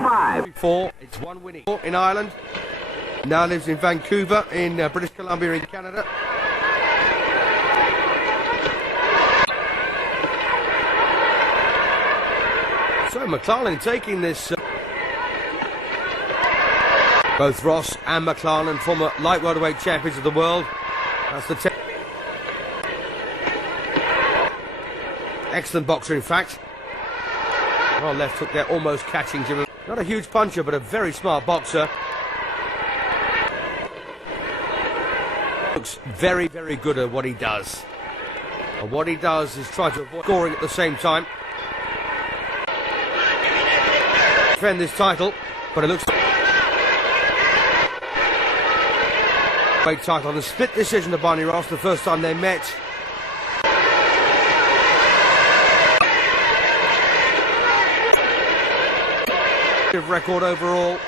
25. Before, it's one winning in Ireland. Now lives in Vancouver in British Columbia in Canada. So McLarnin taking this. Both Ross and McLarnin, former light welterweight champions of the world. That's the excellent boxer, in fact. Well, left hook there, almost catching Jimmy. Not a huge puncher, but a very smart boxer. Looks very, very good at what he does. And what he does is try to avoid scoring at the same time. Defend this title, but it looks great title on the split decision to Barney Ross the first time they met. Record overall.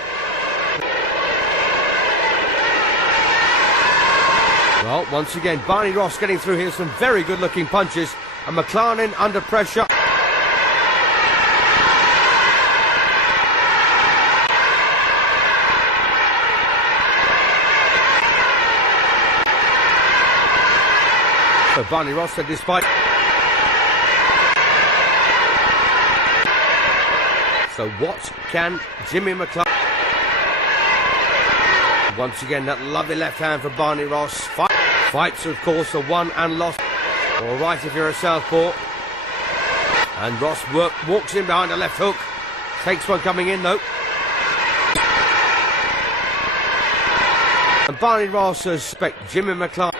Well, once again, Barney Ross getting through here, some very good looking punches, and McLarnin under pressure. So Barney Ross said despite. So what can Jimmy McLarnin? Once again, that lovely left hand for Barney Ross. Fights, of course, are won and lost. All right if you're a southpaw. And Ross walks in behind a left hook. Takes one coming in, though. And Barney Ross suspects Jimmy McLarnin.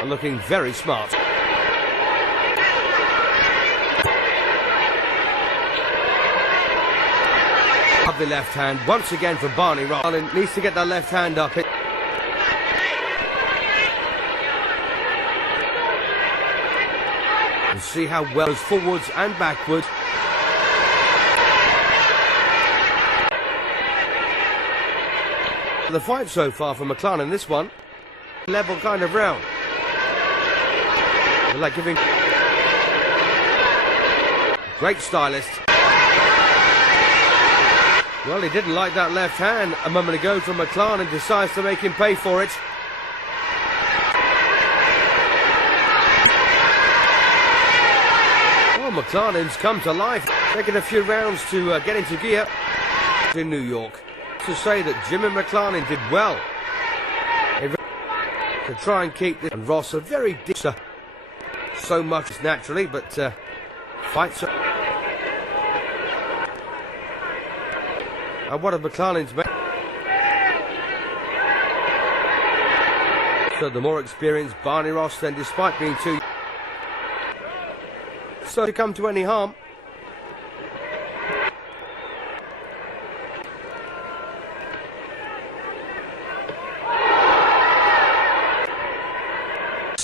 Are looking very smart. Lovely left hand once again for Barney Ross. Needs to get that left hand up. And see how well goes forwards and backwards. The fight so far for McLarnin, this one, level kind of round. They're like giving. Great stylist. Well, he didn't like that left hand a moment ago from McLarnin, decides to make him pay for it. Well, McLarnin's come to life, taking a few rounds to get into gear in New York. To say that Jimmy McLarnin did well to try and keep this, and Ross a very deep, so much naturally, but fights. And what have McLarnin's made? So the more experienced Barney Ross, then, despite being too, so to come to any harm.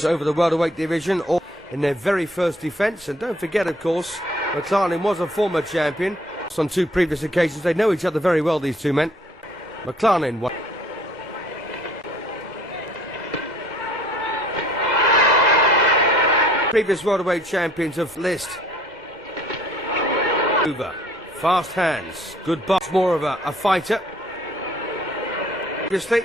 Over the welterweight division, or in their very first defence. And don't forget, of course, McLarnin was a former champion. On two previous occasions, they know each other very well, these two men. McLarnin won. Previous welterweight champions of list. Over. Fast hands. Good box. More of a fighter. Obviously.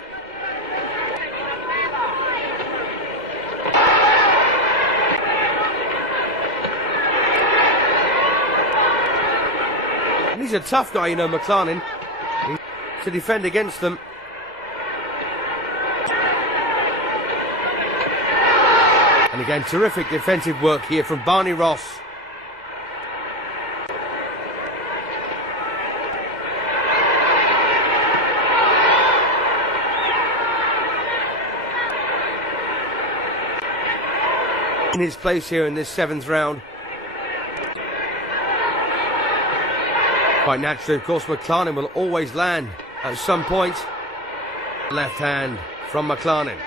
He's a tough guy, you know, McLarnin, to defend against them. And again, terrific defensive work here from Barney Ross. In his place here in this seventh round. Quite naturally, of course, McLarnin will always land at some point. Left hand from McLarnin.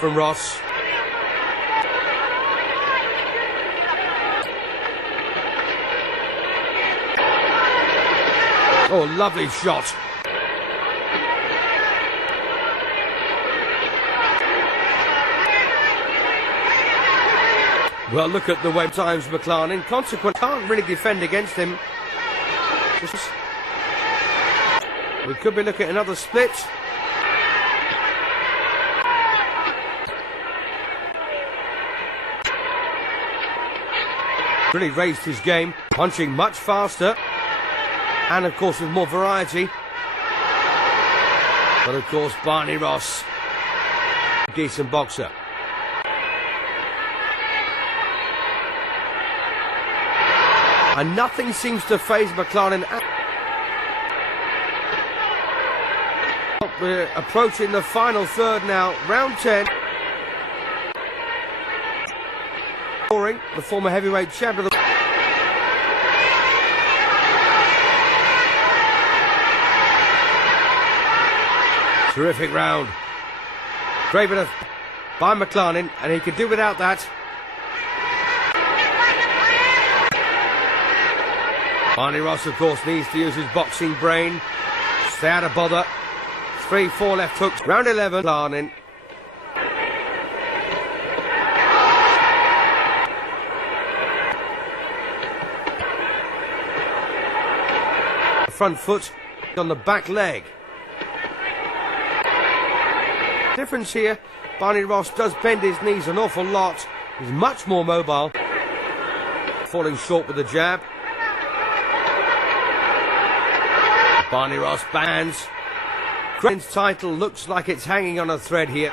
From Ross. Oh, lovely shot. Well, look at the way times McLarnin. Consequently, can't really defend against him. We could be looking at another split. Really raised his game, punching much faster, and of course with more variety. But of course, Barney Ross, decent boxer. And nothing seems to faze McLarnin. We're approaching the final third now, round 10. The former heavyweight champion of the... Terrific round. Great bit of by McLarnin, and he could do without that. Barney Ross, of course, needs to use his boxing brain. Stay out of bother. 3-4 left hooks. Round 11. McLarnin. Front foot on the back leg. Difference here, Barney Ross does bend his knees an awful lot. He's much more mobile. Falling short with the jab. Barney Ross bands. Grant's title looks like it's hanging on a thread here.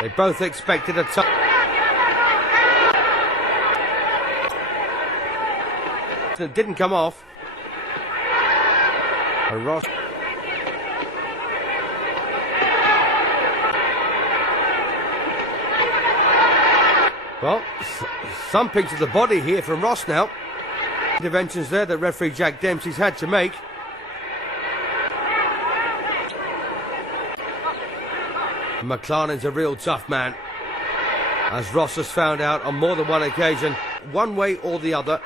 They both expected a tough... It didn't come off. And Ross... Well, thumping to the body here from Ross now. Interventions there that referee Jack Dempsey's had to make. McLarnin's a real tough man, as Ross has found out on more than one occasion, one way or the other.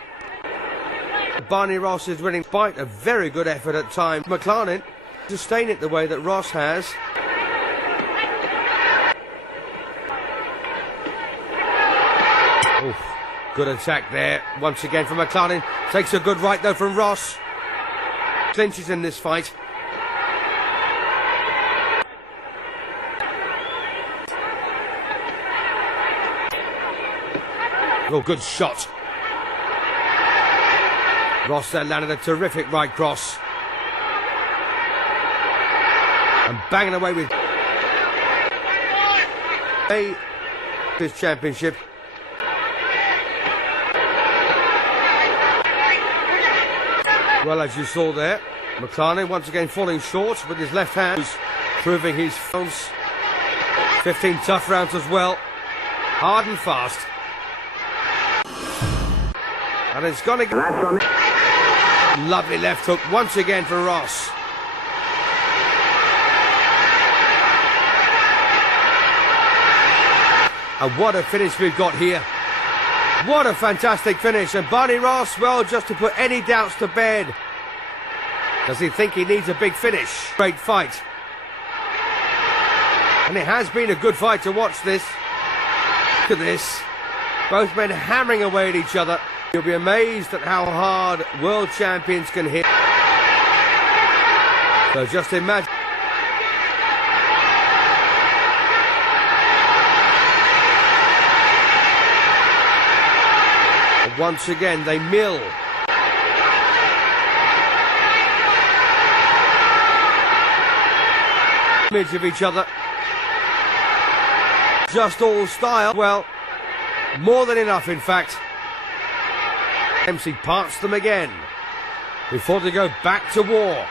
Barney Ross is winning despite a very good effort at times. McLarnin sustain it the way that Ross has. Oof, good attack there once again from McLarnin. Takes a good right though from Ross. Clinches in this fight. Oh, good shot. Ross there landed a terrific right cross. And banging away with his championship. Well, as you saw there, McLarnin once again falling short with his left hand, proving his rounds. 15 tough rounds as well. Hard and fast. And it's gone again. Lovely left hook once again for Ross. And what a finish we've got here. What a fantastic finish. And Barney Ross, well, just to put any doubts to bed. Does he think he needs a big finish? Great fight. And it has been a good fight to watch this. Look at this. Both men hammering away at each other. You'll be amazed at how hard world champions can hit. So just imagine. Once again, they mill. Image of each other. Just all style. Well, more than enough, in fact. Dempsey parts them again before they go back to war.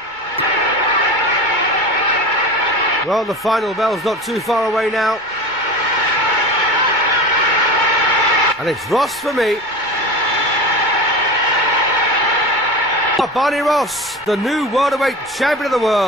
Well, the final bell's not too far away now. And it's Ross for me. Barney Ross, the new welterweight champion of the world.